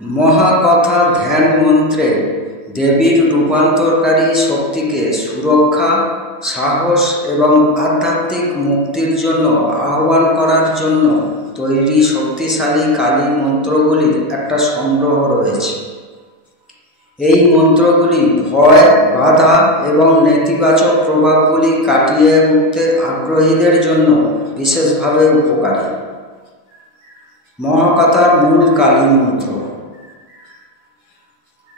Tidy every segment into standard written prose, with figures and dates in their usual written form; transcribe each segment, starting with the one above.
মহাকথা ধ্যান মন্ত্রে দেবীর রূপান্তরকারী শক্তিকে সুরক্ষা, সাহস এবং আধ্যাত্মিক মুক্তির জন্য আহ্বান করার জন্য তৈরি শক্তিশালী কালী মন্ত্রগুলির একটা সংগ্রহ রয়েছে। এই মন্ত্রগুলি ভয়, বাধা এবং নেতিবাচক প্রভাবগুলি কাটিয়ে উঠতে আগ্রহীদের জন্য বিশেষভাবে উপকারী। মহাকথার মূল কালী মন্ত্র।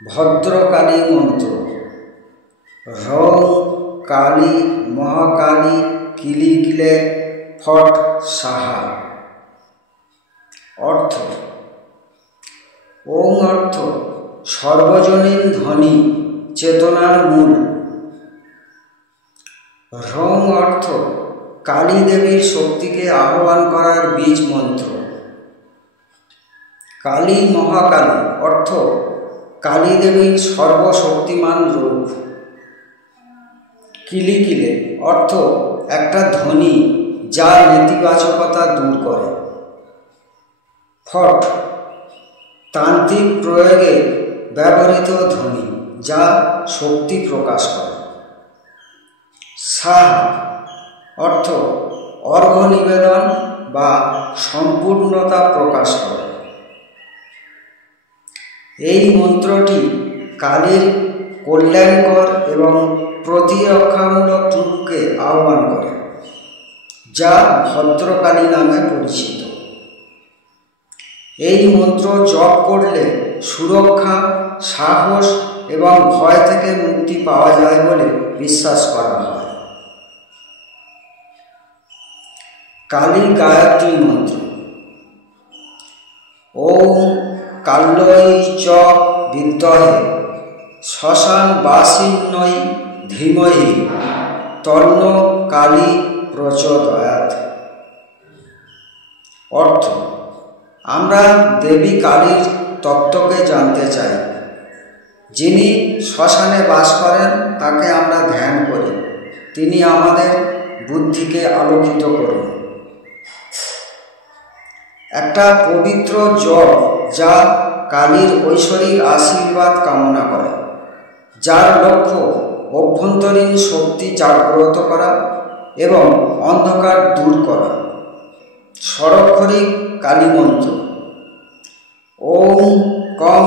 ভদ্রকালী মন্ত্র। রং কালী মহাকালী কিলিকিলে ফট সাহা। অর্থ: ওং অর্থ সর্বজনীন ধ্বনি, চেতনার মূল। রং অর্থ কালী দেবীর শক্তিকে আহ্বান করার বীজ মন্ত্র। কালী মহাকালী অর্থ কালী দেবীর সর্বশক্তিমান রূপ। কিলিকিলে অর্থ একটা ধ্বনি যা নেতিবাচকতা দূর করে। ফট তান্ত্রিক প্রয়োগে ব্যবহৃত ধ্বনি যা শক্তি প্রকাশ করে। সাহা অর্থ অর্ঘ্য নিবেদন বা সম্পূর্ণতা প্রকাশ করে। এই মন্ত্রটি কালীর কল্যাণকর এবং প্রতিরক্ষামূলক রূপকে আহ্বান করে, যা ভদ্রকালী নামে পরিচিত। এই মন্ত্র জপ করলে সুরক্ষা, সাহস এবং ভয় থেকে মুক্তি পাওয়া যায় বলে বিশ্বাস করা হয়। কালী গায়ত্রী মন্ত্র। ওম কাল্যৈ চ বিদ্মহে শ্মশান বাসিন্যৈ ধীমহি তন্নো কালী প্রচোদয়াৎ। অর্থ: আমরা দেবী কালীর তত্ত্বকে জানতে চাই। যিনি শ্মশানে বাস করেন তাকে আমরা ধ্যান করি। তিনি আমাদের বুদ্ধিকে আলোকিত করুন। একটা পবিত্র জপ যা কালীর ঐশ্বরিক আশীর্বাদ কামনা করে, যার লক্ষ্য অভ্যন্তরীণ শক্তি জাগ্রত করা এবং অন্ধকার দূর করা। স্বরক্ষরিক কালী মন্ত্র। ওং কং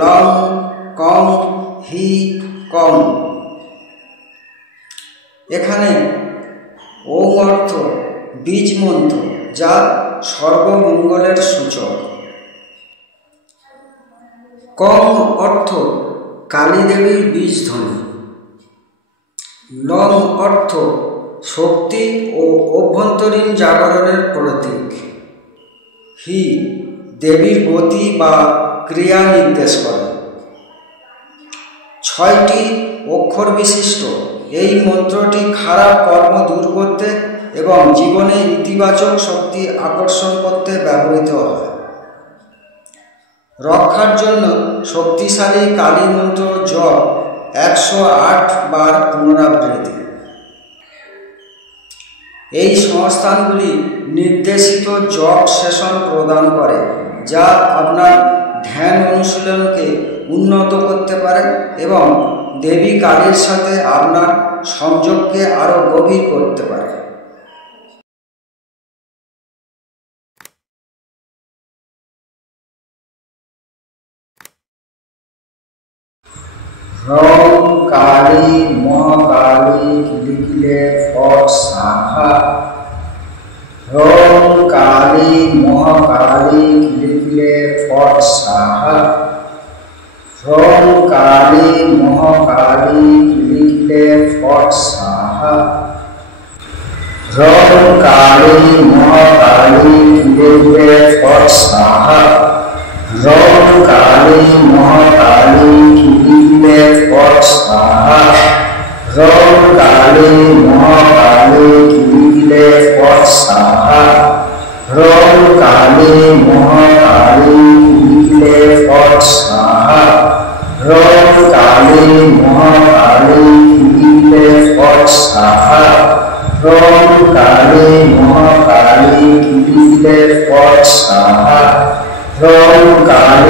লং কং হি কং। এখানে ওং অর্থ বীজ মন্ত্র যা সর্বমঙ্গলের সূচক। কং অর্থ কালী দেবীর বীজ ধ্বনি। লং অর্থ শক্তি ও অভ্যন্তরীণ জাগরণের প্রতীক। হি দেবীর গতি বা ক্রিয়া নির্দেশ করে। 6টি অক্ষর বিশিষ্ট এই মন্ত্রটি খারাপ কর্ম দূর করতে এবং জীবনে ইতিবাচক শক্তি আকর্ষণ করতে ব্যবহৃত হয়। রক্ষার জন্য শক্তিশালী কালী মন্ত্র জপ 108 বার পুনরাবৃত্তি। এই সংস্থানগুলি নির্দেশিত জপ সেশন প্রদান করে, যা আপনার ধ্যান অনুশীলনকে উন্নত করতে পারে এবং দেবী কালীর সাথে আপনার সংযোগকে আরও গভীর করতে পারে। রং কালী মহাকালী কিলিকিলে ফট সাহা। রং কালী মহাকালী কিলিকিলে ফট সাহা। রং কালী মহাকালী কিলিকিলে ফট সাহা। রং কালী মহাকালী কিলিকিলে ফট সাহা। রং কালী মহাকালী কিলিকিলে ফট সাহা। রং কালী মহাকালী কিলিকিলে ফট সাহা। রং কালী মহাকালী কিলিকিলে ফট সাহা। রং কালী মহাকালী কিলিকিলে ফট সাহা। রং কালী মহাকালী কিলিকিলে ফট সাহা। রং কালী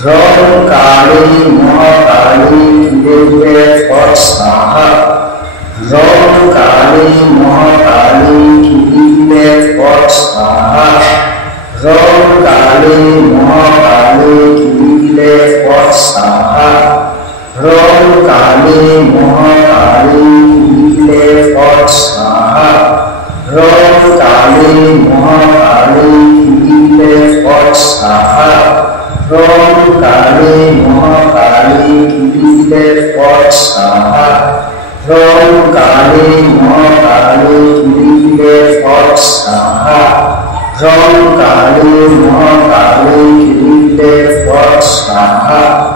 রং কালী মহাকালী কিলে ফট সাহা, রং কালী মহাকালী কিলে ফট সাহা, রং কালী মহাকালী কিলে ফট সাহা, রং কালী মহাকালী কিলে ফট সাহা, রং কালী মহাকালী কিলে ফট সাহা, রং কালী মহাকালী কিলে ফট সাহা, রং কালী মহাকালী কিলে ফট সাহা, রং কালী মহাকালী কিলে ফট সাহা।